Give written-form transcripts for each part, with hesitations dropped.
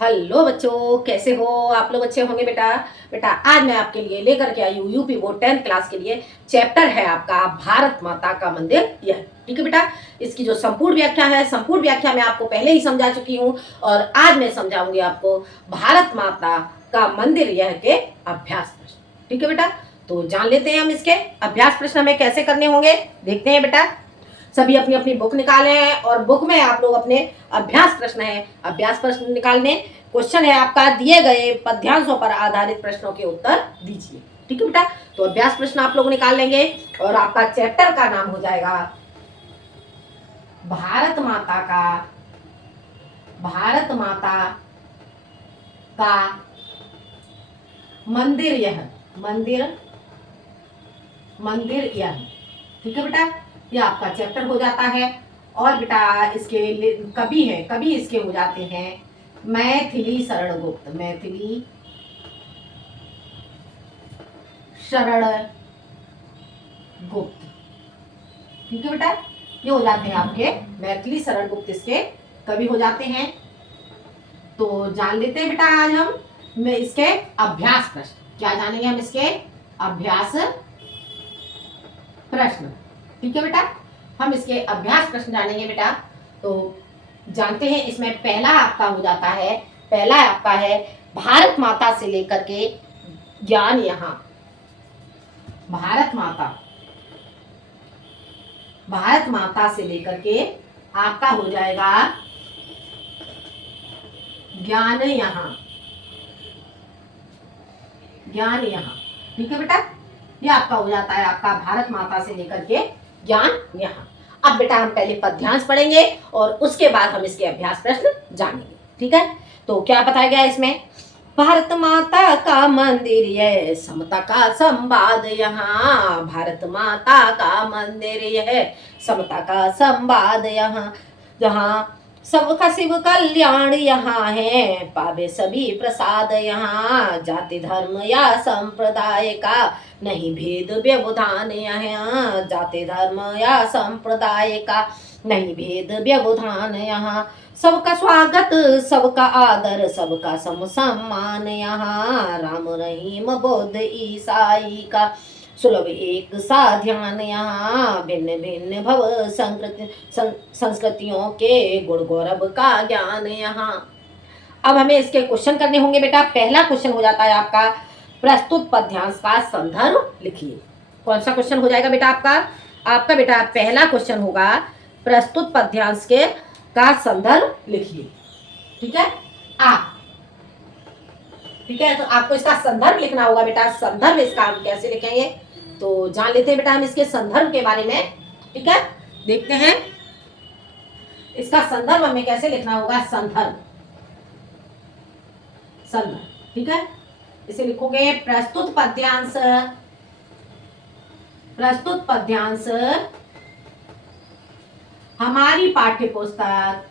Hello बच्चों, कैसे हो आप लोग? अच्छे होंगे बेटा। बेटा आज मैं आपके लिए लेकर के आई हूँ यूपी बोर्ड 10th क्लास के लिए। चैप्टर है आपका भारत माता का मंदिर यह। ठीक है बेटा। इसकी जो संपूर्ण व्याख्या है, संपूर्ण व्याख्या मैं आपको पहले ही समझा चुकी हूँ और आज मैं समझाऊंगी आपको भारत माता का मंदिर यह के अभ्यास प्रश्न। ठीक है बेटा, तो जान लेते हैं हम इसके अभ्यास प्रश्न हमें कैसे करने होंगे। देखते हैं बेटा। सभी अपनी अपनी बुक निकाले हैं और बुक में आप लोग अपने अभ्यास प्रश्न है, अभ्यास प्रश्न निकालने। क्वेश्चन है आपका, दिए गए पद्यांशों पर आधारित प्रश्नों के उत्तर दीजिए। ठीक है बेटा, तो अभ्यास प्रश्न आप लोग निकाल लेंगे और आपका चैप्टर का नाम हो जाएगा भारत माता का, भारत माता का मंदिर यह, मंदिर, मंदिर यह। ठीक है बेटा, ये आपका चैप्टर हो जाता है। और बेटा इसके कवि है, कवि इसके हो जाते हैं मैथिली शरण गुप्त, मैथिली शरण गुप्त। ठीक है बेटा, ये हो जाते हैं आपके मैथिली शरण गुप्त, इसके कवि हो जाते हैं। तो जान लेते हैं बेटा आज हम इसके अभ्यास प्रश्न। क्या जानेंगे हम इसके अभ्यास प्रश्न। ठीक है बेटा, हम इसके अभ्यास प्रश्न जानेंगे बेटा। तो जानते हैं इसमें पहला आपका हो जाता है, पहला आपका है भारत माता से लेकर के ज्ञान यहाँ। भारत माता, भारत माता से लेकर के आपका हो जाएगा ज्ञान यहाँ, ज्ञान यहाँ। ठीक है बेटा, ये आपका हो जाता है आपका भारत माता से लेकर के ज्ञान यहाँ। अब बेटा हम पहले पद्यांश पढ़ेंगे और उसके बाद हम इसके अभ्यास प्रश्न जानेंगे। ठीक है, तो क्या बताया गया इसमें, भारत माता का मंदिर यह, समता का संवाद यहाँ। भारत माता का मंदिर यह, समता का संवाद यहाँ। जहाँ सबका शिव कल्याण यहाँ है, पावे सभी प्रसाद यहाँ। जाति धर्म या संप्रदाय का नहीं भेद व्यवधान यहाँ। जाति धर्म या संप्रदाय का नहीं भेद व्यवधान यहाँ। सबका स्वागत, सबका आदर, सबका सम सम्मान यहाँ। राम रहीम बौद्ध ईसाई का सुलभ एक सा ध्यान यहाँ। भिन्न भिन्न भव संस्कृतियों के गुण गौरव का ज्ञान यहाँ। अब हमें इसके क्वेश्चन करने होंगे बेटा। पहला क्वेश्चन हो जाता है आपका, प्रस्तुत पद्यांश का संदर्भ लिखिए। कौन सा क्वेश्चन हो जाएगा बेटा आपका? आपका बेटा पहला क्वेश्चन होगा, प्रस्तुत पद्यांश के का संदर्भ लिखिए। ठीक है, ठीक है, तो आपको इसका संदर्भ लिखना होगा बेटा। संदर्भ इसका हम कैसे लिखेंगे तो जान लेते हैं बेटा हम इसके संदर्भ के बारे में। ठीक है, देखते हैं इसका संदर्भ हमें कैसे लिखना होगा। संदर्भ, संदर्भ। ठीक है, इसे लिखोगे प्रस्तुत पद्यांश, प्रस्तुत पद्यांश हमारी पाठ्य पुस्तक,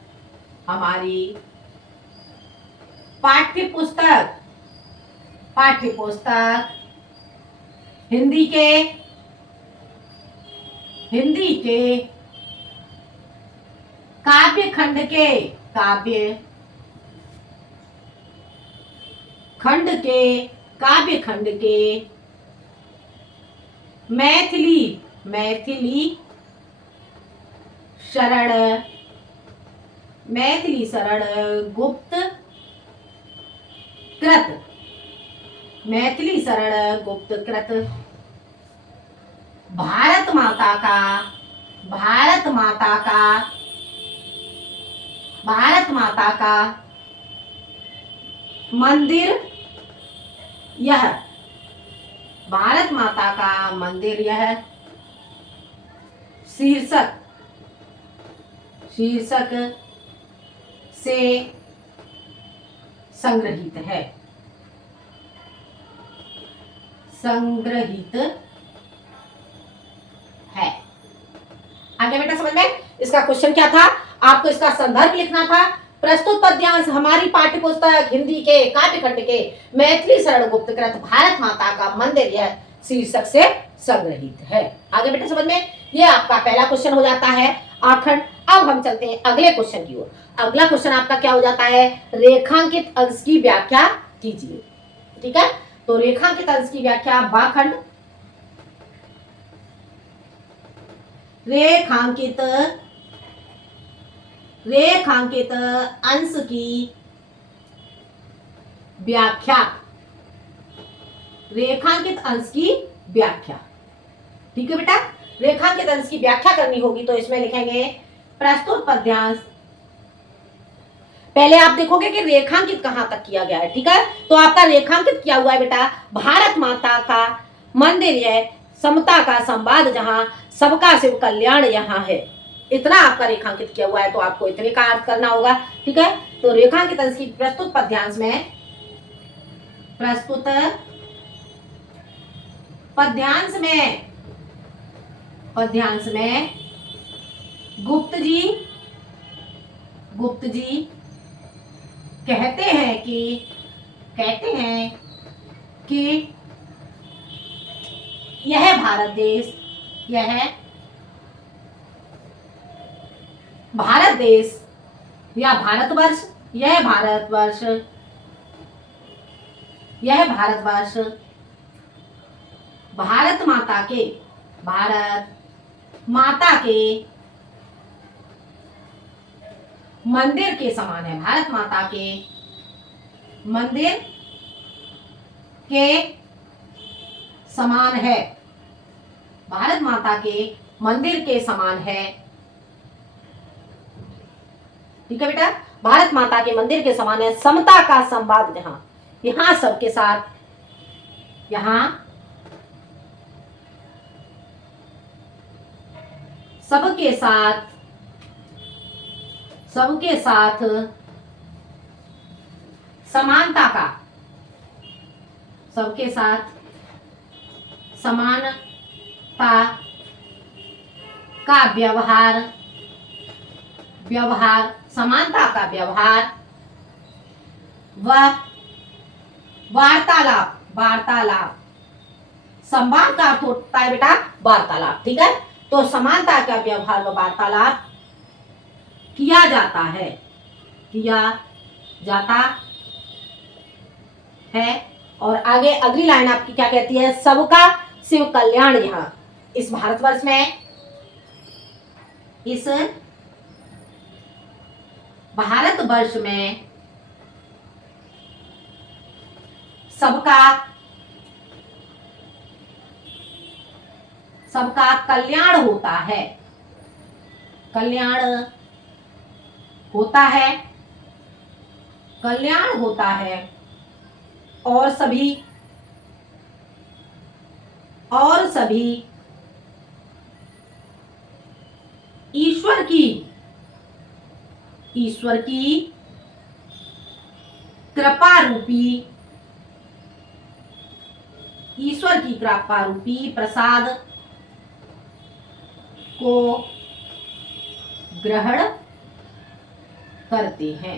हमारी पाठ्य पुस्तक, पाठ्य पुस्तक हिंदी के, हिंदी के काव्य खंड के, काव्य खंड के, काव्य खंड के मैथिली, मैथिली शरण, मैथिली शरण गुप्त कृत, मैथिली शरण गुप्त कृत भारत माता का, भारत माता का, भारत माता का मंदिर यह, भारत माता का मंदिर यह शीर्षक, शीर्षक से संग्रहित है, संग्रहित है। आगे बेटा समझ में, इसका क्वेश्चन क्या था, आपको इसका संदर्भ लिखना था। प्रस्तुत पद्यांश हमारी पाठ्य पुस्तक हिंदी के काव्य खंड के मैथिली शरण गुप्त कृत भारत माता का मंदिर यह शीर्षक से संग्रहित है। आगे बेटा समझ में, ये आपका पहला क्वेश्चन हो जाता है आखंड। अब हम चलते हैं अगले क्वेश्चन की ओर। अगला क्वेश्चन आपका क्या हो जाता है, रेखांकित अंश की व्याख्या कीजिए। ठीक है, तो रेखांकित अंश की व्याख्या भाखंड। रेखांकित अंश की व्याख्या, रेखांकित अंश की व्याख्या। ठीक है बेटा, रेखांकित अंश की व्याख्या करनी होगी तो इसमें लिखेंगे प्रस्तुत पद्यांश। पहले आप देखोगे कि रेखांकित कहां तक किया गया है। ठीक है, तो आपका रेखांकित किया हुआ है बेटा, भारत माता का मंदिर है, समता का संवाद जहां, सबका शिव कल्याण यहाँ है। इतना आपका रेखांकित किया हुआ है, तो आपको इतने का अर्थ करना होगा। ठीक है, तो रेखांकित अंश की प्रस्तुत पद्यांश में, प्रस्तुत पद्यांश में गुप्त जी कहते हैं कि यह भारत देश, या भारतवर्ष, यह भारतवर्ष भारत माता के मंदिर के समान है। भारत माता के मंदिर के समान है। भारत माता के मंदिर के समान है। ठीक है बेटा, भारत माता के मंदिर के समान है, समता का संवाद जहां, यहां सबके साथ, सबके साथ समानता का, सबके साथ समानता का व्यवहार, समानता का व्यवहार व वार्तालाप। संवाद का अर्थ होता है बेटा वार्तालाप। ठीक है, तो समानता का व्यवहार व वार्तालाप किया जाता है। और आगे अगली लाइन आपकी क्या कहती है, सबका शिव कल्याण यहाँ, इस भारतवर्ष में, सबका कल्याण होता है और सभी ईश्वर की कृपा रूपी प्रसाद को ग्रहण करते हैं।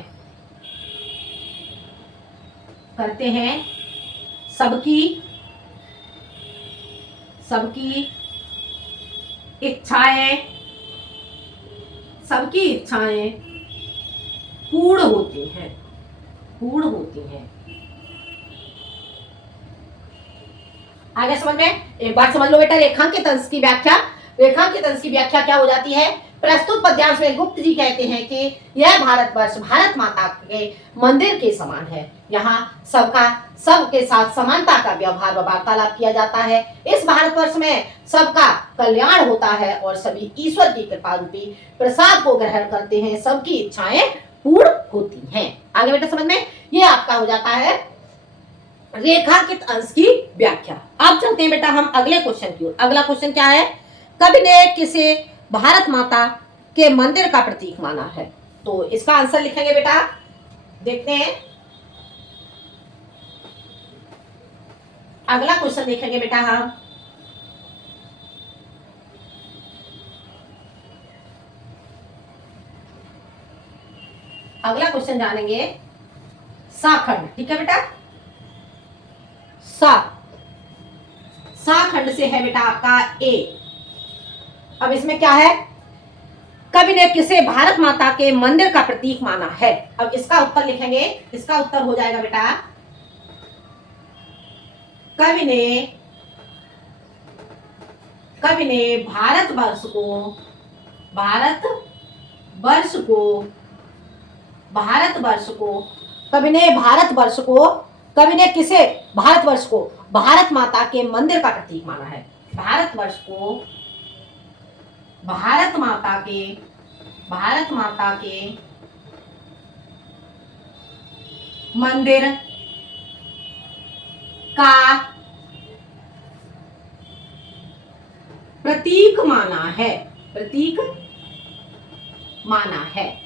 सबकी इच्छाएं पूर्ण होती हैं। आगे समझ में, एक बात समझ लो बेटा, रेखांकित अंश की व्याख्या क्या हो जाती है। प्रस्तुत पद्यांश में गुप्त जी कहते हैं कि यह भारतवर्ष भारत माता के मंदिर के समान है। यहाँ सबके साथ समानता का व्यवहार व वार्तालाप किया जाता है। इस भारतवर्ष में सबका कल्याण होता है और सभी ईश्वर की कृपा रूपी प्रसाद को ग्रहण करते हैं। सबकी इच्छाएं पूर्ण होती हैं। आगे बेटा समझ में, ये आपका हो जाता है रेखांकित अंश की व्याख्या। अब चलते हैं बेटा हम अगले क्वेश्चन की ओर। अगला क्वेश्चन क्या है, कवि ने किसे भारत माता के मंदिर का प्रतीक माना है। तो इसका आंसर लिखेंगे बेटा, देखते हैं। अगला क्वेश्चन देखेंगे बेटा हम, अगला क्वेश्चन जानेंगे साखंड। ठीक है बेटा, साखंड से है बेटा आपका ए। अब इसमें क्या है, कवि ने किसे भारत माता के मंदिर का प्रतीक माना है। अब इसका उत्तर लिखेंगे, इसका उत्तर हो जाएगा बेटा, कवि ने भारतवर्ष को कवि ने किसे भारतवर्ष को भारत माता के मंदिर का प्रतीक माना है। भारतवर्ष को भारत माता के मंदिर का प्रतीक माना है।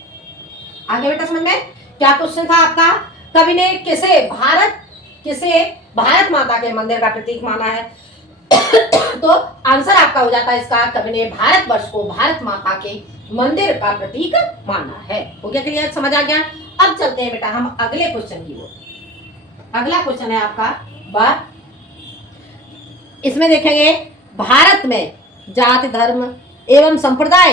आगे बेटा समझ में क्या क्वेश्चन था आपका, कवि ने किसे भारत माता के मंदिर का प्रतीक माना है। तो आंसर आपका हो जाता है इसका, कवि ने भारतवर्ष को भारत माता के मंदिर का प्रतीक माना है। हो गया क्लियर, समझ आ गया। अब चलते हैं बेटा हम अगले क्वेश्चन की ओर। अगला क्वेश्चन है आपका इसमें देखेंगे, भारत में जाति धर्म एवं संप्रदाय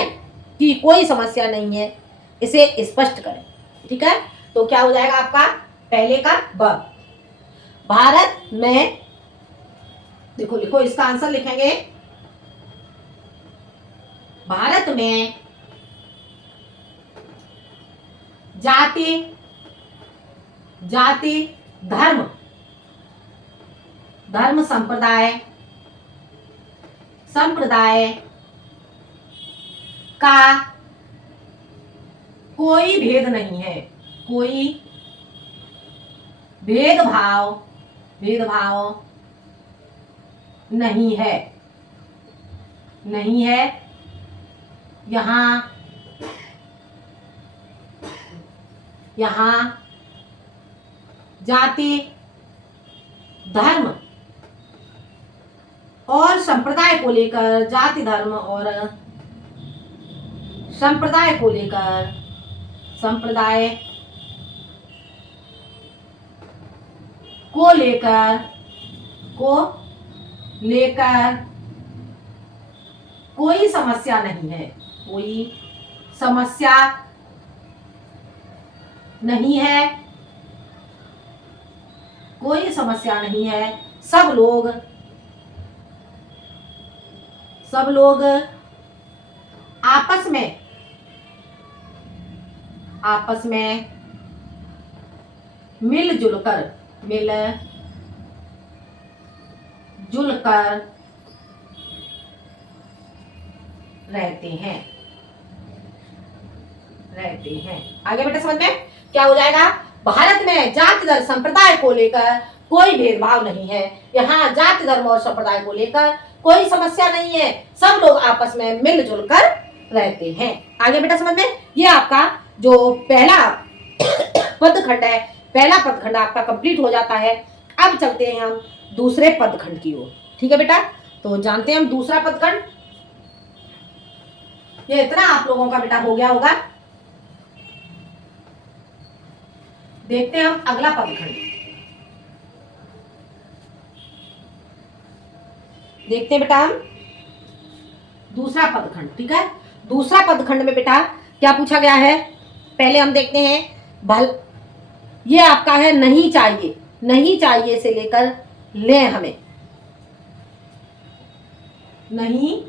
की कोई समस्या नहीं है, इसे स्पष्ट करें। ठीक है, तो क्या हो जाएगा आपका पहले का ब, भारत में, देखो लिखो इसका आंसर लिखेंगे, भारत में जाति धर्म संप्रदाय का कोई भेद नहीं है, कोई भेदभाव नहीं है यहाँ जाति धर्म और संप्रदाय को लेकर कोई समस्या नहीं है, कोई समस्या नहीं है। सब लोग आपस में मिलजुल कर रहते हैं। आगे बेटा समझ में क्या हो जाएगा, भारत में जाति धर्म संप्रदाय को लेकर कोई भेदभाव नहीं है, यहाँ जाति धर्म और संप्रदाय को लेकर कोई समस्या नहीं है, सब लोग आपस में मिलजुल कर रहते हैं। आगे बेटा समझ में, ये आपका जो पहला पदखंड है, पहला पदखंड आपका कंप्लीट हो जाता है। अब चलते हैं हम दूसरे पदखंड की ओर। ठीक है बेटा, तो जानते हैं हम दूसरा पदखंड। ये इतना आप लोगों का बेटा हो गया होगा। देखते हैं हम अगला पदखंड, देखते हैं बेटा हम दूसरा पदखंड। ठीक है, दूसरा पदखंड में बेटा क्या पूछा गया है, पहले हम देखते हैं ये आपका है नहीं चाहिए से लेकर ले हमें, नहीं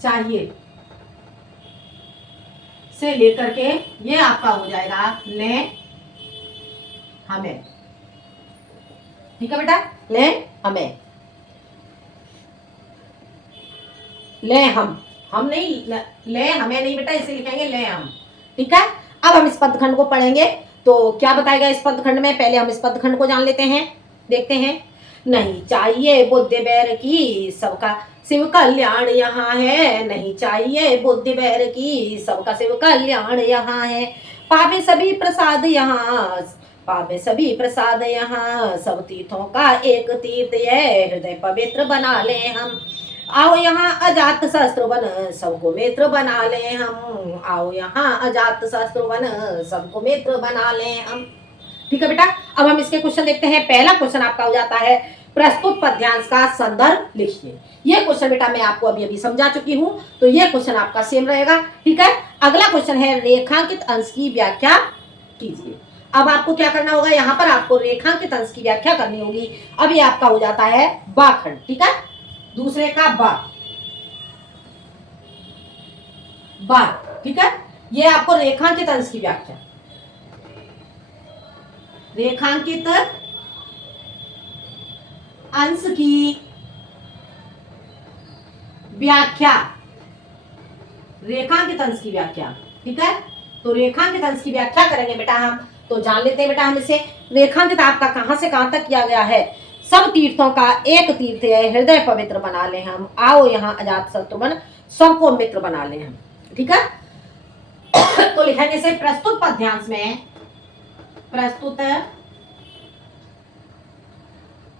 चाहिए से लेकर के ये आपका हो जाएगा ले हमें। ठीक है बेटा, ले हमें, ले हम नहीं, ले हमें नहीं बेटा, इसे लिखेंगे ले हम। ठीक है, अब हम इस पदखंड को पढ़ेंगे तो क्या बताएगा इस पदखंड में, पहले हम इस पदखंड को जान लेते हैं, देखते हैं। नहीं चाहिए बुद्धि बैर की सबका शिव कल्याण यहाँ है, नहीं चाहिए बुद्धि बैर की सबका शिव कल्याण यहाँ है, पावे सभी प्रसाद यहाँ, सब तीर्थों का एक तीर्थ है, हृदय पवित्र बना ले हम, आओ यहाँ अजात शस्त्र बन सबको मित्र बना ले हम, आओ यहाँ अजात शस्त्र बन सबको मित्र बना ले हम। ठीक है बेटा, अब हम इसके क्वेश्चन देखते हैं। पहला क्वेश्चन आपका हो जाता है, प्रस्तुत पद्यांश का संदर्भ लिखिए। ये क्वेश्चन बेटा मैं आपको अभी अभी समझा चुकी हूं, तो ये क्वेश्चन आपका सेम रहेगा। ठीक है, अगला क्वेश्चन है रेखांकित अंश की व्याख्या कीजिए। अब आपको क्या करना होगा, यहाँ पर आपको रेखांकित अंश की व्याख्या करनी होगी। अब ये आपका हो जाता है बा खंड। ठीक है, दूसरे का बा। ठीक है, ये आपको रेखांकित अंश की व्याख्या, रेखांकित अंश की व्याख्या, रेखांकित अंश की व्याख्या। ठीक है, तो रेखांकित अंश की व्याख्या करेंगे बेटा हम, तो जान लेते हैं बेटा हम इसे। रेखांकित आपका कहां से कहां तक किया गया है, सब तीर्थों का एक तीर्थ है, हृदय पवित्र बना ले हम, आओ यहाँ अजात शत्रु बन सबको मित्र बना ले हम। ठीक है, तो लिखेंगे इसे प्रस्तुत पद्यांश में, प्रस्तुत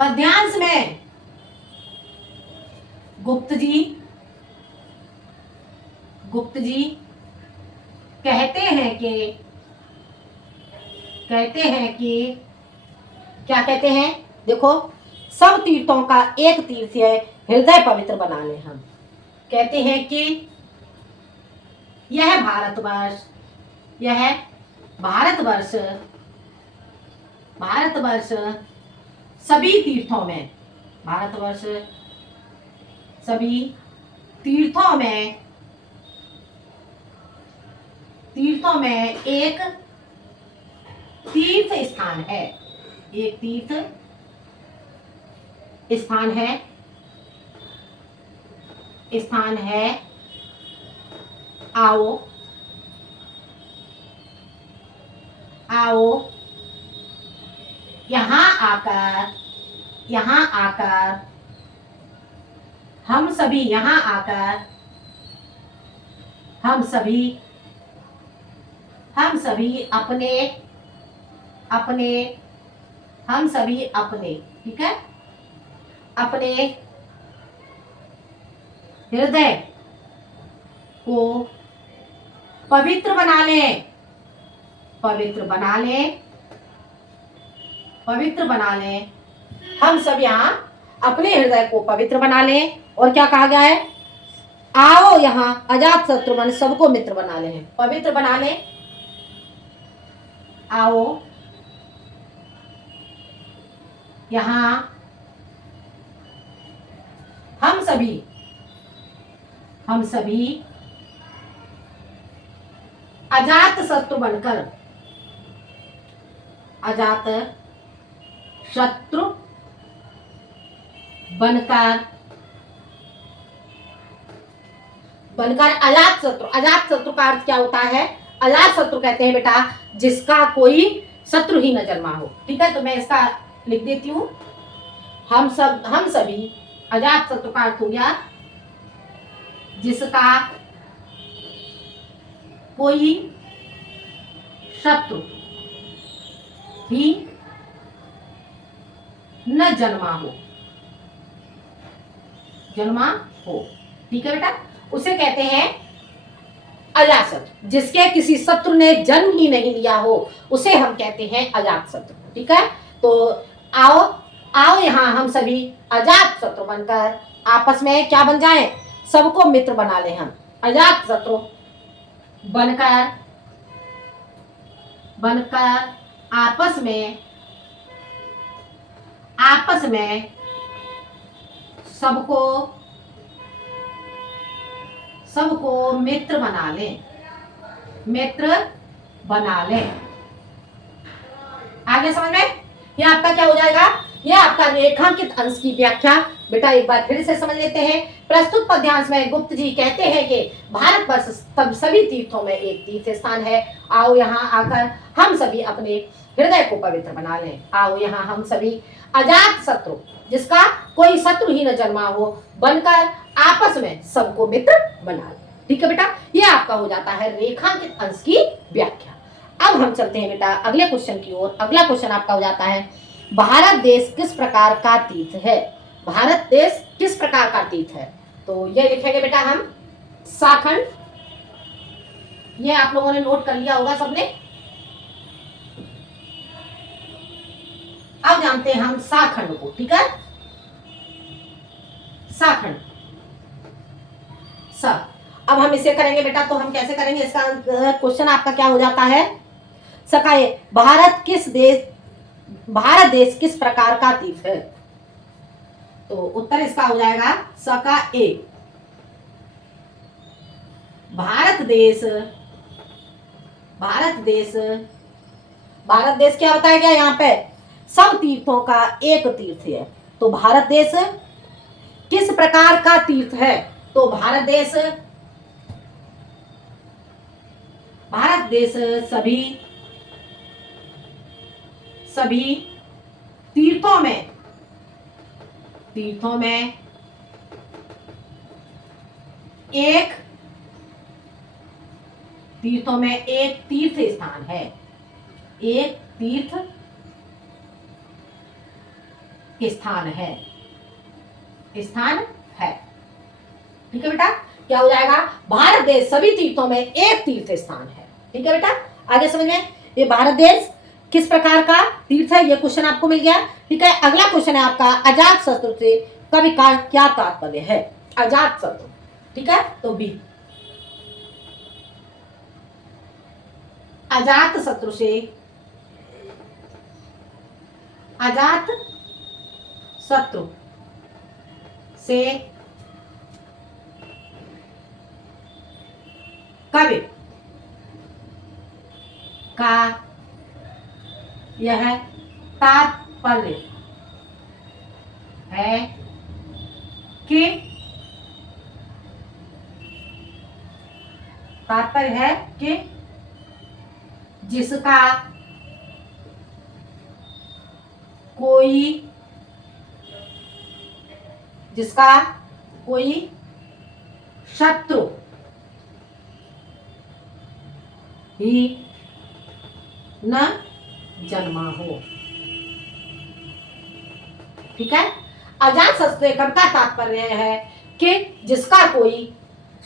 पद्यांश में गुप्त जी कहते हैं कि क्या कहते हैं, देखो, सब तीर्थों का एक तीर्थ है, हृदय पवित्र बना ले हम। कहते हैं कि यह भारतवर्ष सभी तीर्थों में, भारतवर्ष सभी तीर्थों में एक तीर्थ स्थान है, एक तीर्थ स्थान है, आओ यहाँ आकर हम सभी अपने ठीक है, अपने हृदय को पवित्र बना लें, हम सब यहाँ अपने हृदय को पवित्र बना लें। और क्या कहा गया है, आओ यहाँ अजात शत्रु बन सबको मित्र बना लें, पवित्र बना लें, आओ यहाँ हम सभी अजात शत्रु बनकर अजात अजात शत्रु का अर्थ क्या होता है, अजात शत्रु कहते हैं बेटा जिसका कोई शत्रु ही न जन्मा हो। ठीक है, तो मैं इसका लिख देती हूं, हम सभी अजात शत्रु का अर्थ हो गया जिसका कोई शत्रु ही न जन्मा हो। ठीक है बेटा, उसे कहते हैं अजातशत्रु, जिसके किसी शत्रु ने जन्म ही नहीं लिया हो उसे हम कहते हैं अजातशत्रु। ठीक है, तो आओ यहाँ हम सभी अजातशत्रु बनकर आपस में क्या बन जाएं, सबको मित्र बना ले हम, अजातशत्रु बनकर आपस में सबको मित्र बना लें। आगे समझ में, ये आपका क्या हो जाएगा, ये आपका रेखांकित अंश की व्याख्या। बेटा एक बार फिर से समझ लेते हैं। प्रस्तुत पद्यांश में गुप्त जी कहते हैं कि भारतवर्ष सभी तीर्थों में एक तीर्थ स्थान है, आओ यहाँ आकर हम सभी अपने हृदय को पवित्र बना लें, आओ यहाँ हम सभी अजात शत्रु जिसका कोई शत्रु ही न जन्मा हो बनकर आपस में सबको मित्र बना ले। ठीक है बेटा, ये आपका हो जाता है रेखांकित अंश की व्याख्या। अब हम चलते हैं बेटा अगले क्वेश्चन की ओर। अगला क्वेश्चन आपका हो जाता है, भारत देश किस प्रकार का तीर्थ है, भारत देश किस प्रकार का तीर्थ है। तो ये लिखेंगे बेटा हम साखंड, ये आप लोगों ने नोट कर लिया होगा सबने। अब जानते हैं हम साखंड को। ठीक है, साखंड स। अब हम इसे करेंगे बेटा, तो हम कैसे करेंगे इसका क्वेश्चन आपका क्या हो जाता है, सकाए भारत देश किस प्रकार का तीर्थ है? तो उत्तर इसका हो जाएगा सका ए। भारत देश क्या बताया गया यहाँ पे, सब तीर्थों का एक तीर्थ है। तो भारत देश किस प्रकार का तीर्थ है? तो भारत देश सभी तीर्थों में एक तीर्थ स्थान है, एक तीर्थ स्थान है। ठीक है बेटा, क्या हो जाएगा, भारत देश सभी तीर्थों में एक तीर्थ स्थान है। ठीक है बेटा, आगे समझ में, ये भारत देश किस प्रकार का तीर्थ है, ये क्वेश्चन आपको मिल गया। ठीक है, अगला क्वेश्चन है आपका, अजात शत्रु से कवि का क्या तात्पर्य है? अजात शत्रु, ठीक है, तो बी। अजात शत्रु से कवि का यह तात्पर्य है कि जिसका कोई शत्रु ही न जन्मा हो। ठीक है, अजात शत्रु का तात्पर्य है कि जिसका कोई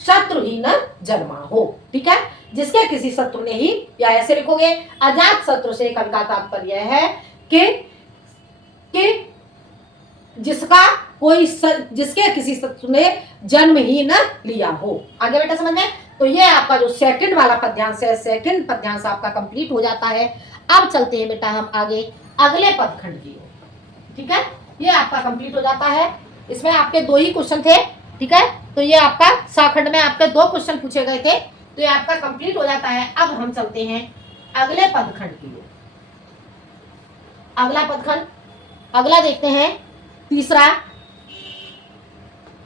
शत्रु ही न जन्मा हो। ठीक है, जिसके किसी शत्रु ने ही, या ऐसे लिखोगे, अजात शत्रु से कवि का तात्पर्य है कि जिसके किसी शत्रु ने जन्म ही न लिया हो। आगे बेटा समझ में, तो ये आपका जो सेकंड वाला पद्यांश है, सेकंड पद्यांश आपका कंप्लीट हो जाता है। अब चलते हैं बेटा हम आगे अगले पदखंड की ओर। ठीक है, ये आपका कंप्लीट हो जाता है। इसमें आपके 2 ही क्वेश्चन थे। ठीक है, तो ये आपका साखंड में आपके 2 क्वेश्चन पूछे गए थे, तो ये आपका कंप्लीट हो जाता है। अब हम चलते हैं अगले पदखंड की ओर। अगला पदखंड, अगला देखते हैं, तीसरा,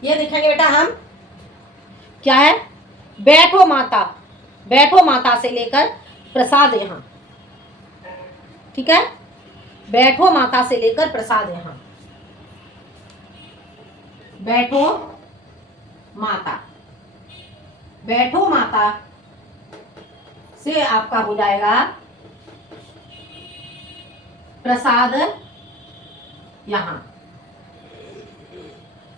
ये देखेंगे बेटा हम, क्या है, बैठो माता से लेकर प्रसाद यहाँ। ठीक है, बैठो माता से लेकर प्रसाद यहाँ। बैठो माता से आपका हो जाएगा प्रसाद यहाँ।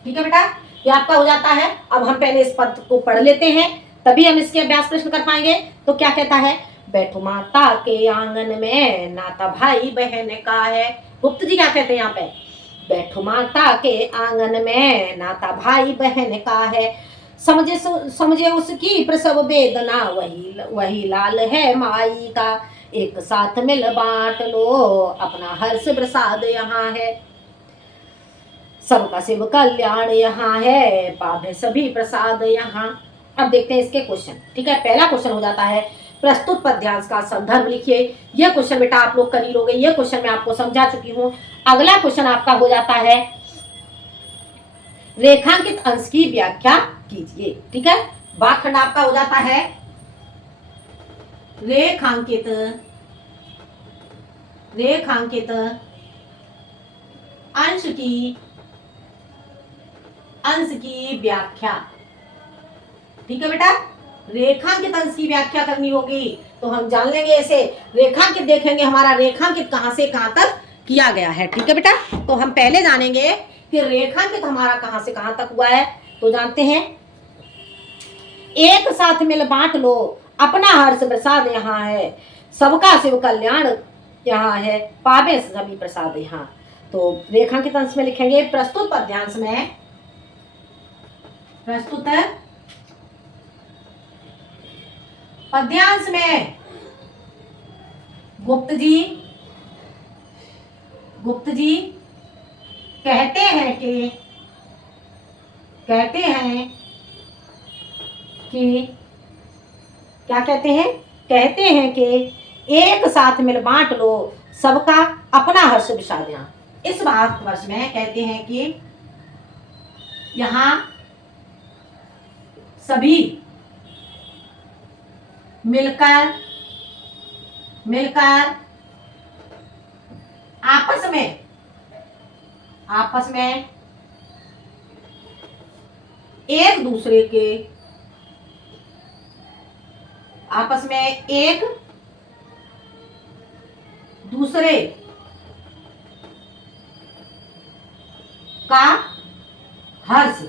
ठीक है बेटा, ये आपका हो जाता है। अब हम पहले इस पद को पढ़ लेते हैं, तभी हम इसके अभ्यास प्रश्न कर पाएंगे। तो क्या कहता है, बैठो माता के आंगन में नाता भाई बहन का है। गुप्त जी क्या कहते हैं यहाँ पे, बैठो माता के आंगन में नाता भाई बहन का है, समझे उसकी प्रसव वेदना, वही लाल है माई का, एक साथ मिल बांट लो अपना हर्ष प्रसाद यहाँ है, सबका शिव कल्याण यहाँ है, पावे सभी प्रसाद यहाँ। अब देखते हैं इसके क्वेश्चन। ठीक है, पहला क्वेश्चन हो जाता है, प्रस्तुत पद्यांश का संदर्भ लिखिए। यह क्वेश्चन बेटा आप लोग कर ही लोगे, यह क्वेश्चन मैं आपको समझा चुकी हूँ। अगला क्वेश्चन आपका हो जाता है, रेखांकित अंश की व्याख्या कीजिए। ठीक है, भागखंड आपका हो जाता है रेखांकित अंश की व्याख्या। ठीक है बेटा, रेखांकित अंश की व्याख्या करनी होगी, तो हम जान लेंगे ऐसे, रेखांकित देखेंगे हमारा रेखांकित कहां से कहां तक किया गया है। ठीक है बेटा, तो हम पहले जानेंगे कि रेखांकित हमारा कहां से कहां तक हुआ है। तो जानते हैं, एक साथ मिल बांट लो अपना हर्ष प्रसाद यहाँ है, सबका शिव कल्याण यहाँ है, पावे सभी प्रसाद यहाँ। तो रेखांकित अंश में लिखेंगे, प्रस्तुत पद्यांश में प्रस्तुत पद्यांश में गुप्त जी कहते हैं कि क्या कहते हैं कि एक साथ मिल बांट लो, सबका अपना हर्ष विषाद। यहाँ इस भारतवर्ष में कहते हैं कि यहाँ सभी मिलकर आपस में एक दूसरे का हर्ष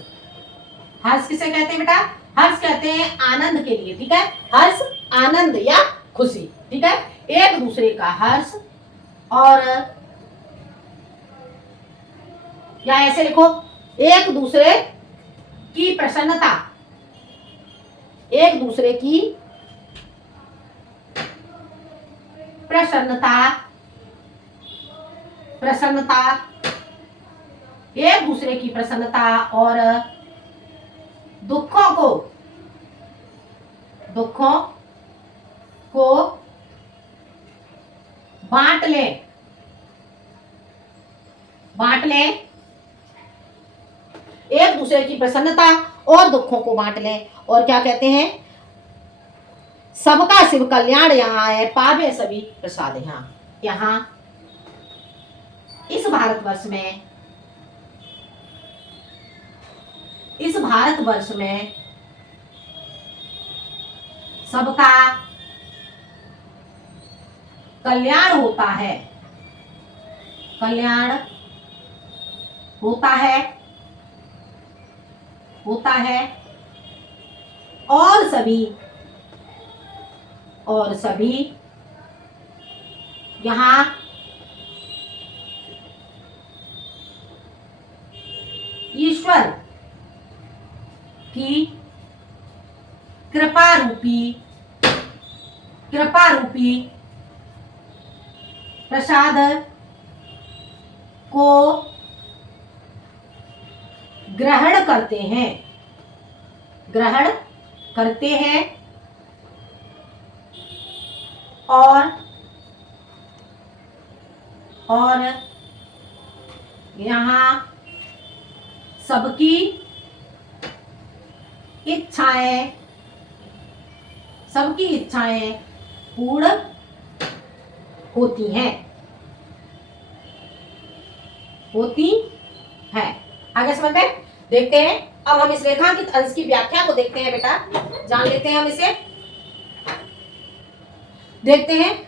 किसे कहते हैं बेटा? हर्ष कहते हैं आनंद के लिए, ठीक है? हर्ष आनंद या खुशी, ठीक है? एक दूसरे का हर्ष, और या ऐसे लिखो, एक दूसरे की प्रसन्नता, एक दूसरे की प्रसन्नता, एक दूसरे की प्रसन्नता और दुखों को बांट ले, एक दूसरे की प्रसन्नता और दुखों को बांट ले। और क्या कहते हैं? सबका शिव कल्याण यहाँ है, पावे सभी प्रसाद। यहाँ इस भारतवर्ष में सबका कल्याण होता है और सभी यहाँ ईश्वर की कृपा रूपी प्रसाद को ग्रहण करते हैं और यहाँ सबकी इच्छाएं पूर्ण होती हैं। आगे समझ में? देखते हैं। अब हम इस रेखांकित अंश की व्याख्या को देखते हैं बेटा, जान लेते हैं हम इसे। देखते हैं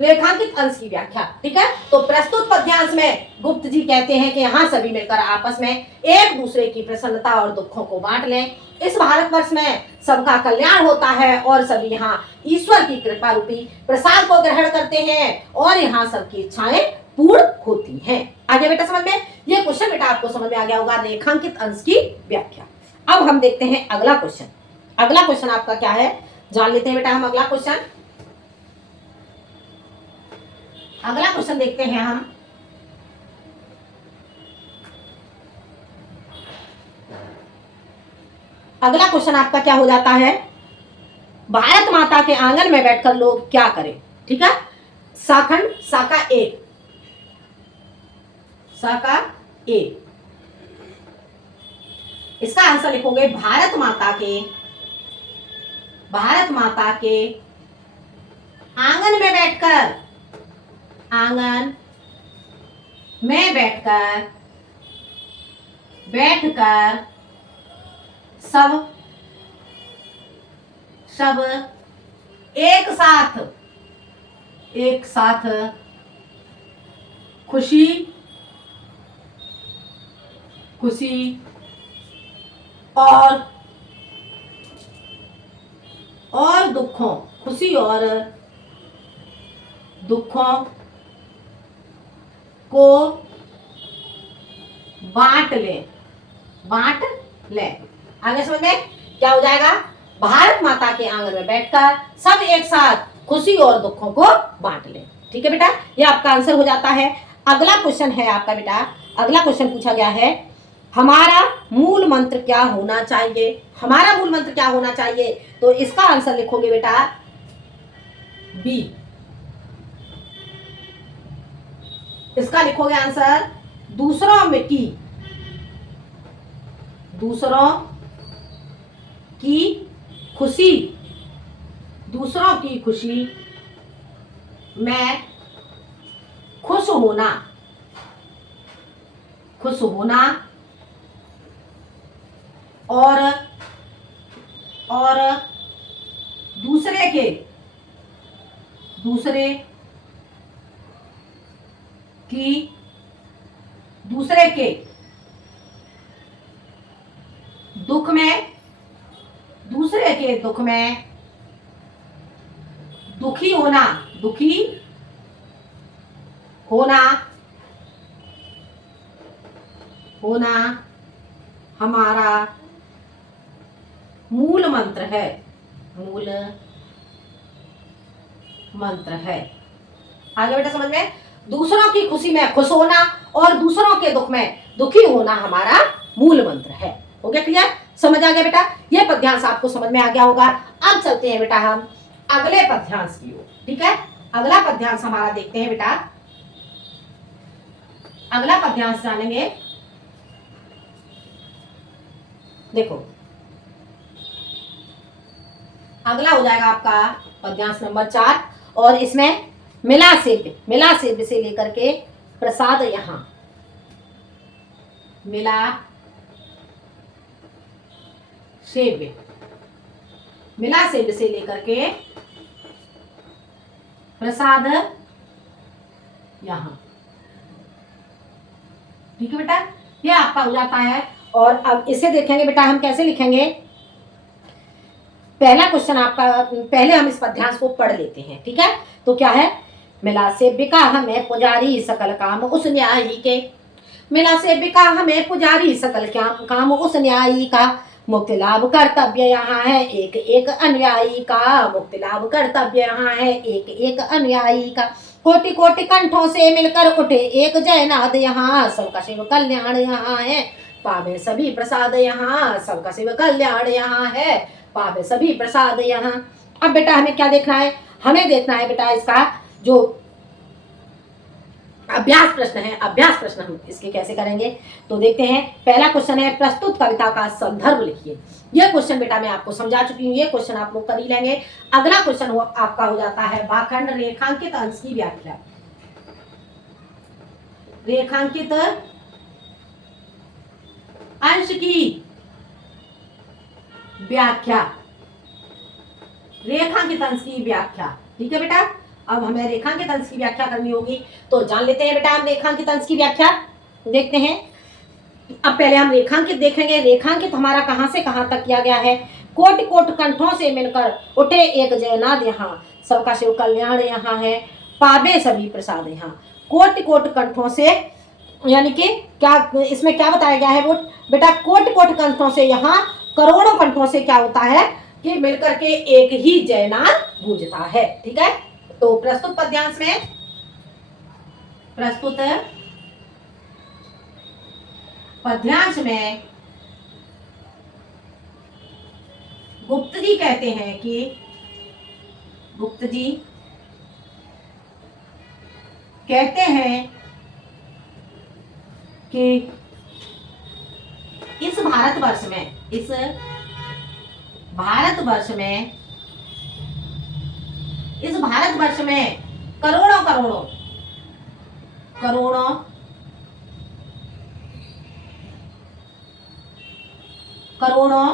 रेखांकित अंश की व्याख्या, ठीक है? तो प्रस्तुत पद्यांश में गुप्त जी कहते हैं कि यहाँ सभी मिलकर आपस में एक दूसरे की प्रसन्नता और दुखों को बांट लें। इस भारतवर्ष में सबका कल्याण होता है और सभी यहाँ ईश्वर की कृपा रूपी प्रसाद को ग्रहण करते हैं और यहाँ सबकी इच्छाएं पूर्ण होती हैं। आगे बेटा समझ में? ये क्वेश्चन बेटा आपको समझ में आ गया होगा, रेखांकित अंश की व्याख्या। अब हम देखते हैं अगला क्वेश्चन। अगला क्वेश्चन आपका क्या है, जान लेते हैं बेटा हम अगला क्वेश्चन। अगला क्वेश्चन देखते हैं हम। अगला क्वेश्चन आपका क्या हो जाता है? भारत माता के आंगन में बैठकर लोग क्या करें, ठीक है? साखंड साका ए। इसका आंसर लिखोगे भारत माता के आंगन में बैठकर सब एक साथ खुशी और दुखों को बांट ले। आगे समझ में क्या हो जाएगा? भारत माता के आंगन में बैठकर सब एक साथ खुशी और दुखों को बांट ले। ठीक है बेटा, ये आपका आंसर हो जाता है। अगला क्वेश्चन है आपका बेटा, अगला क्वेश्चन पूछा गया है, हमारा मूल मंत्र क्या होना चाहिए? हमारा मूल मंत्र क्या होना चाहिए? तो इसका आंसर लिखोगे बेटा बी। इसका लिखोगे आंसर दूसरों में की, दूसरों की खुशी, दूसरों की खुशी में खुश होना, खुश होना और दूसरे के, दूसरे की, दूसरे के दुख में, दूसरे के दुख में दुखी होना, दुखी होना, होना हमारा मूल मंत्र है, मूल मंत्र है। आगे बेटा समझ में, दूसरों की खुशी में खुश होना और दूसरों के दुख में दुखी होना हमारा मूल मंत्र है। हो गया क्लियर? समझ आ गया बेटा? ये पद्यांश आपको समझ में आ गया होगा। अब चलते हैं बेटा हम अगले पद्यांश की ओर। ठीक है, अगला पद्यांश हमारा देखते हैं बेटा। अगला पद्यांश जानेंगे, देखो अगला हो जाएगा आपका पद्यांश नंबर 4 और इसमें मिला सेव्य से लेकर के प्रसाद यहां, मिला सेव्य, मिला सेव्य से लेकर के प्रसाद यहां। ठीक है बेटा, ये आपका हो जाता है। और अब इसे देखेंगे बेटा हम कैसे लिखेंगे। पहला क्वेश्चन आपका, पहले हम इस पद्यांश को पढ़ लेते हैं। ठीक है, तो क्या है, मिला सेव्य का हमें पुजारी सकल काम उस न्यायी के, मिला सेव्य का हमें पुजारी सकल काम उस न्यायी का, मुक्ति लाभ कर्तव्य यहाँ है एक एक अनुयायी का, मुक्ति लाभ कर्तव्य यहाँ है एक एक अनुयायी का, कोटि कोटि कंठों से मिलकर उठे एक जयनाद यहाँ, सबका शिव कल्याण यहाँ है पावे सभी प्रसाद यहाँ, सबका शिव कल्याण यहाँ है पावे सभी प्रसाद यहाँ। अब बेटा हमें क्या देखना है, हमें देखना है बेटा इसका जो अभ्यास प्रश्न है, अभ्यास प्रश्न हम इसके कैसे करेंगे। तो देखते हैं, पहला क्वेश्चन है प्रस्तुत कविता का संदर्भ लिखिए। यह क्वेश्चन बेटा मैं आपको समझा चुकी हूँ, ये क्वेश्चन आप लोग कर ही लेंगे। अगला क्वेश्चन आपका हो जाता है भाखंड रेखांकित अंश की व्याख्या, रेखांकित अंश की व्याख्या, रेखांकित अंश की व्याख्या। ठीक है बेटा, अब हमें रेखांकित अंश की व्याख्या करनी होगी, तो जान लेते हैं बेटा हम रेखांकित अंश की व्याख्या। देखते हैं, अब पहले हम रेखांकित देखेंगे। रेखांकित हमारा कहां से कहां तक किया गया है, कोटि कोटि कंठों से मिलकर उठे एक जयनाद यहाँ, सबका शिव कल्याण यहाँ है पावे सभी प्रसाद यहाँ। कोटि कोटि कंठों से यानी कि क्या इसमें क्या बताया गया है वो बेटा, कोटि कोटि कंठों से यहाँ करोड़ों कंठों से क्या होता है कि मिलकर के एक ही जयनाद गूंजता है। ठीक है, तो प्रस्तुत पद्यांश में, प्रस्तुत पद्यांश में गुप्त जी कहते हैं कि, गुप्त जी कहते हैं कि इस भारतवर्ष में, इस भारतवर्ष में, इस भारतवर्ष में करोड़ों करोड़ों करोड़ों करोड़ों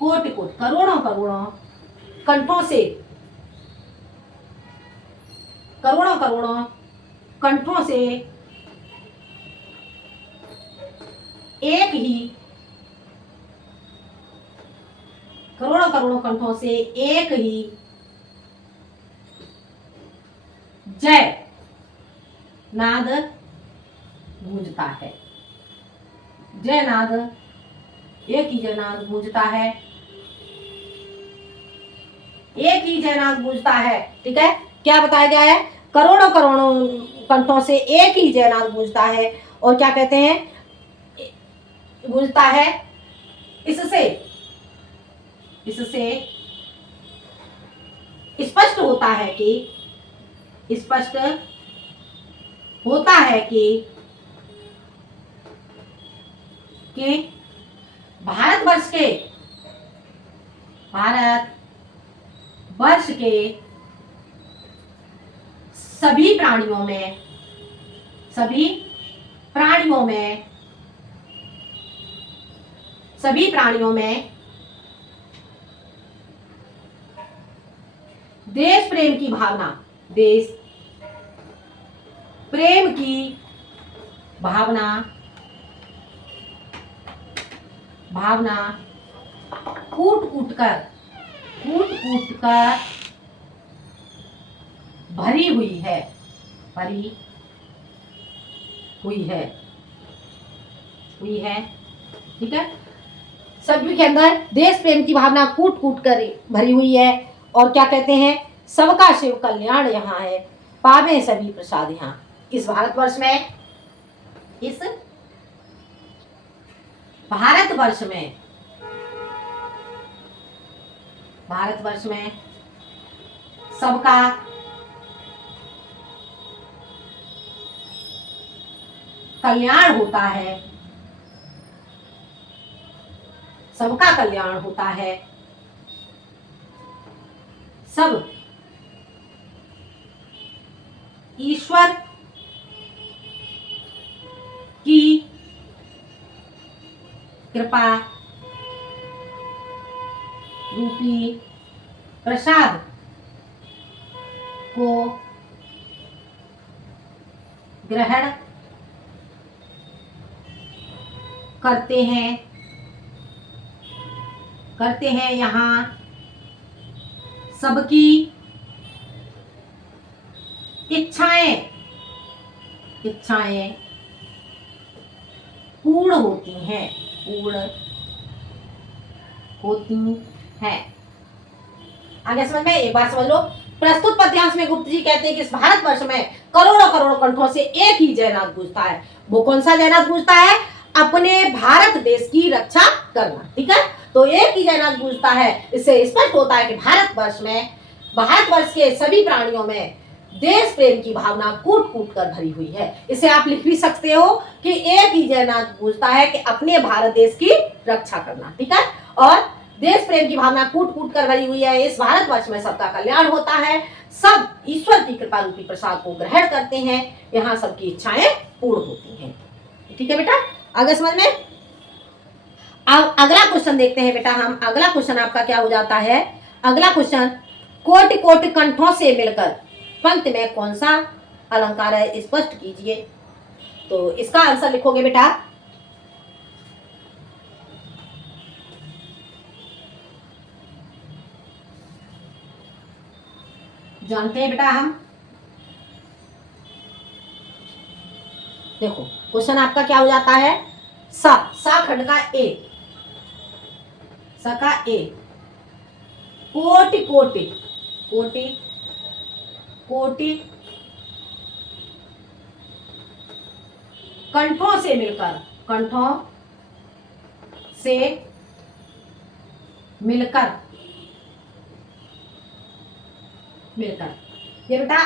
कोटि कोटि करोड़ों करोड़ों कंठों से, करोड़ों करोड़ों कंठों से एक ही, करोड़ों करोड़ों कंठों से एक ही जय नाद गूंजता है, जय नाद एक ही जयनाद गूंजता है, एक ही जयनाद गूंजता है। ठीक है, क्या बताया गया है? करोड़ों करोड़ों कंठों से एक ही जयनाद गूंजता है। और क्या कहते हैं? गूंजता है इससे, इससे स्पष्ट होता है कि, स्पष्ट होता है कि भारतवर्ष के, भारत वर्ष के सभी प्राणियों में, सभी प्राणियों में, सभी प्राणियों में देश प्रेम की भावना, देश प्रेम की भावना, भावना कूट कूट कर भरी हुई है, भरी हुई है, हुई है। ठीक है, सभी के अंदर देश प्रेम की भावना कूट कूट कर भरी हुई है। और क्या कहते हैं? सबका शिव कल्याण यहाँ है, पावे सभी प्रसाद यहाँ। इस भारतवर्ष में, इस भारतवर्ष में, भारतवर्ष में सबका कल्याण होता है, सबका कल्याण होता है, सब ईश्वर की कृपा रूपी प्रसाद को ग्रहण करते हैं, करते हैं। यहाँ सबकी इच्छाएं, इच्छाएं पूर्ण होती हैं, पूर्ण होती हैं। आगे समझ में? एक बार समझ लो। प्रस्तुत पद्यांश में गुप्त जी कहते हैं कि इस भारतवर्ष में करोड़ों करोड़ों कंठों से एक ही जयनाद गूंजता है। वो कौन सा जयनाद गूंजता है? अपने भारत देश की रक्षा करना। ठीक है, तो एक ही जयनाद गूंजता है। इससे स्पष्ट होता है कि भारतवर्ष में, भारतवर्ष के सभी प्राणियों में देश प्रेम की भावना कूट कूट कर भरी हुई है। इसे आप लिख भी सकते हो कि एक ही जयनाद गूंजता है कि अपने भारत देश की रक्षा करना। ठीक है, और देश प्रेम की भावना कूट कूट कर भरी हुई है। इस भारतवर्ष में सबका कल्याण होता है, सब ईश्वर की कृपा रूपी प्रसाद को ग्रहण करते हैं, यहाँ सबकी इच्छाएं पूर्ण होती हैं। ठीक है बेटा, आगे समझ में? अब अगला क्वेश्चन देखते हैं बेटा हम। अगला क्वेश्चन आपका क्या हो जाता है? अगला क्वेश्चन, कोटि कोटि कंठों से मिलकर पंक्ति में कौन सा अलंकार है, स्पष्ट कीजिए। तो इसका आंसर लिखोगे बेटा, जानते हैं बेटा हम। देखो क्वेश्चन आपका क्या हो जाता है? सा खंड का ए, सा का ए, कोटि कोटि, कोटि कोटि कंठों से मिलकर, कंठों से मिलकर, मिलकर, ये बेटा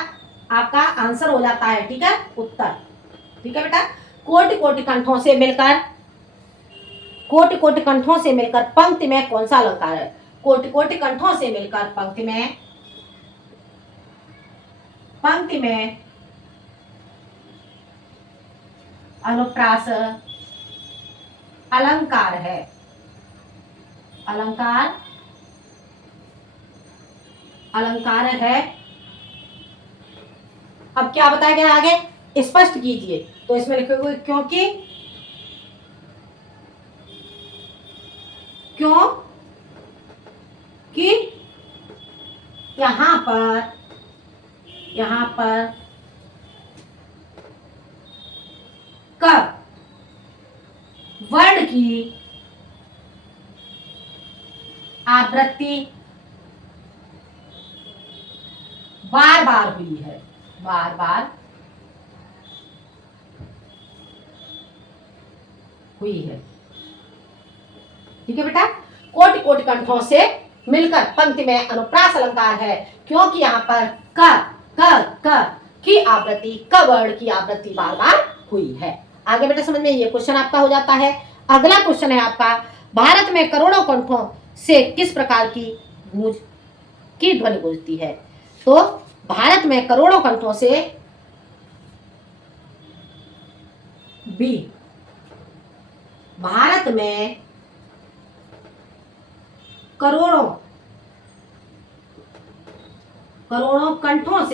आपका आंसर हो जाता है। ठीक है, उत्तर। ठीक है बेटा, कोटि कोटि कंठों से मिलकर, कोटि कोटि कंठों से मिलकर पंक्ति में कौन सा अलंकार है? कोटि कोटि कंठों से मिलकर पंक्ति में, पंक्ति में अनुप्रास अलंकार है, अलंकार, अलंकार है। अब क्या बताया गया आगे, स्पष्ट कीजिए। तो इसमें लिखोगे क्योंकि, क्यों कि यहां पर, यहां पर क वर्ण की आवृत्ति बार बार हुई है, बार बार हुई है। ठीक है बेटा, कोटि कोटि कंठों से मिलकर पंक्ति में अनुप्रास अलंकार है, क्योंकि यहाँ पर क की आवृत्ति, क वर्ण की आवृत्ति बार बार हुई है। आगे बेटा समझ में, ये क्वेश्चन आपका हो जाता है। अगला क्वेश्चन है आपका, भारत में करोड़ों कंठों से किस प्रकार की गूंज की ध्वनि गूंजती है? तो भारत में करोड़ों कंठों से बी, भारत में करोड़ों कंठों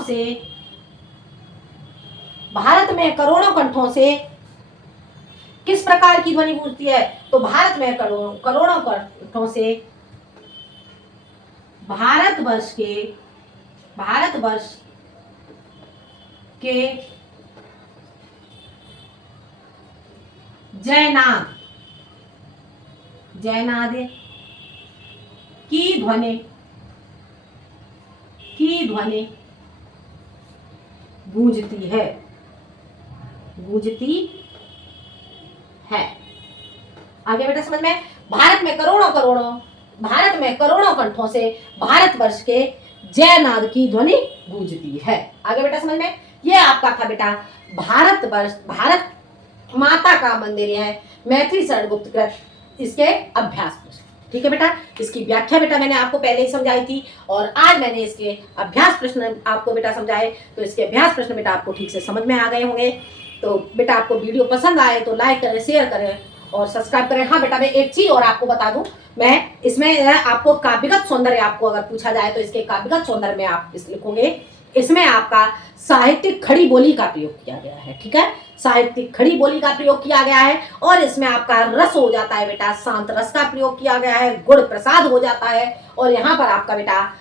से भारत में करोड़ों कंठों से किस प्रकार की ध्वनि गूंजती है? तो भारत में करोड़ों कंठों से भारतवर्ष के जयनाद की ध्वनि गूंजती है। आगे बेटा समझ में, भारत में करोड़ों कंठों से भारतवर्ष के जयनाद की ध्वनि गूंजती है। आगे बेटा समझ में, ये आपका था बेटा भारत माता का मंदिर है, मैथिली शरण गुप्त कृत, इसके अभ्यास प्रश्न। ठीक है बेटा, इसकी व्याख्या बेटा मैंने आपको पहले ही समझाई थी, और आज मैंने इसके अभ्यास प्रश्न आपको बेटा समझाए, तो इसके अभ्यास प्रश्न बेटा आपको ठीक से समझ में आ गए होंगे। तो बेटा आपको वीडियो पसंद आए तो लाइक करें, शेयर करें और सब्सक्राइब करें। हाँ बेटा, मैं एक चीज और आपको बता दूं, मैं इसमें आपको काव्यगत सौंदर्य आपको अगर पूछा जाए तो इसके काव्यगत सौंदर्य में आप इस लिखोगे, इसमें आपका साहित्यिक खड़ी बोली का प्रयोग किया गया है। ठीक है, साहित्यिक खड़ी बोली का प्रयोग किया गया है, और इसमें आपका रस हो जाता है बेटा, शांत रस का प्रयोग किया गया है, गुण प्रसाद हो जाता है, और यहाँ पर आपका बेटा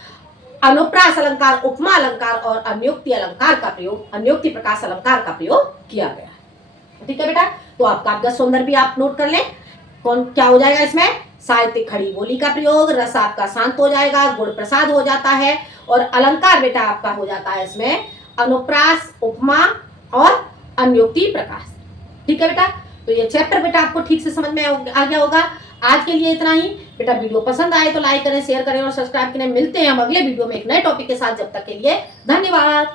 अनुप्रास अलंकार, उपमा अलंकार और अनुयुक्ति अलंकार का प्रयोग, अनुयुक्ति प्रकाश अलंकार का प्रयोग किया गया है। ठीक है बेटा, तो आप काव्यगत सौंदर्य भी आप नोट कर लें। कौन क्या हो जाएगा इसमें? साहित्यिक खड़ी बोली का प्रयोग, रस आपका शांत हो जाएगा, गुण प्रसाद हो जाता है, और अलंकार बेटा आपका हो जाता है इसमें अनुप्रास, उपमा और अनुयुक्ति प्रकाश। ठीक है बेटा, तो ये चैप्टर बेटा आपको ठीक से समझ में आ गया होगा। आज के लिए इतना ही बेटा, वीडियो पसंद आए तो लाइक करें, शेयर करें और सब्सक्राइब करें। मिलते हैं हम अगले वीडियो में एक नए टॉपिक के साथ, जब तक के लिए धन्यवाद।